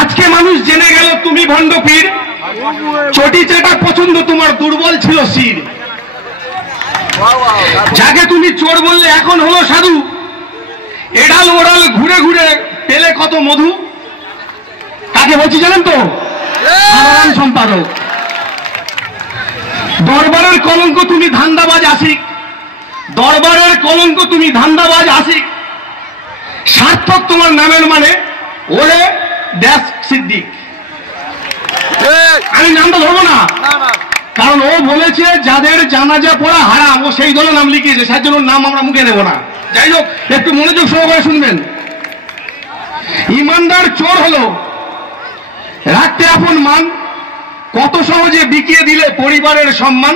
আজকে মানুষ জেনে গেল তুমি ভণ্ড পীর, চটি চাটা পছন্দ তোমার, দুর্বল ছিল শির। যাকে তুমি চোর বললে এখন হলো সাধু, এডাল ওড়াল ঘুরে ঘুরে পেলে কত মধু। কাকে বলছি জানেন তো? সাধারণ সম্পাদক। দরবারের কলঙ্ক তুমি ধান্দাবাজ আশিক, দরবারের কলঙ্ক তুমি ধান্দাবাজ আশিক। সার্থক তোমার নামের মানে ওরে ড্যাশ সিদ্দিক। আমি নামটা ধরবো না, কারণ ও বলেছে যাদের জানাজা পড়া হারাম, ও সেই দলে নাম লিখিয়েছে, সেই জন্য নাম আমরা মুখে নেব না। যাই হোক, একটু মনোযোগ সহকারে শুনবেন। ইমানদার চোর হলো রাখতে আপন মান, কত সহজে বিকিয়ে দিলে পরিবারের সম্মান।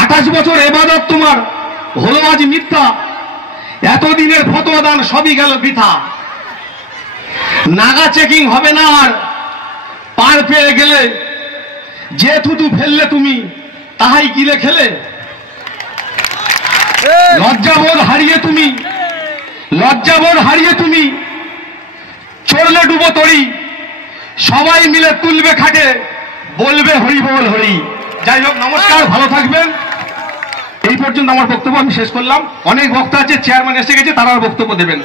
28 বছর এবাদত তোমার হলো আজ মিথ্যা, এতদিনের ফতোয়া দান সবই গেল বৃথা। নাগা চেকিং হবে না আর পার পেয়ে গেলে, যে থুতু ফেললে তুমি তাহাই গিলে খেলে। লজ্জাবোধ হারিয়ে তুমি চড়লে ডুবো তরি, সবাই মিলে তুলবে খাটে, বলবে হরি বল হরি। যাই হোক, নমস্কার, ভালো থাকবেন। এই পর্যন্ত আমার বক্তব্য আমি শেষ করলাম। অনেক বক্তা আছে, চেয়ারম্যান এসে গেছে, তারা বক্তব্য দেবেন।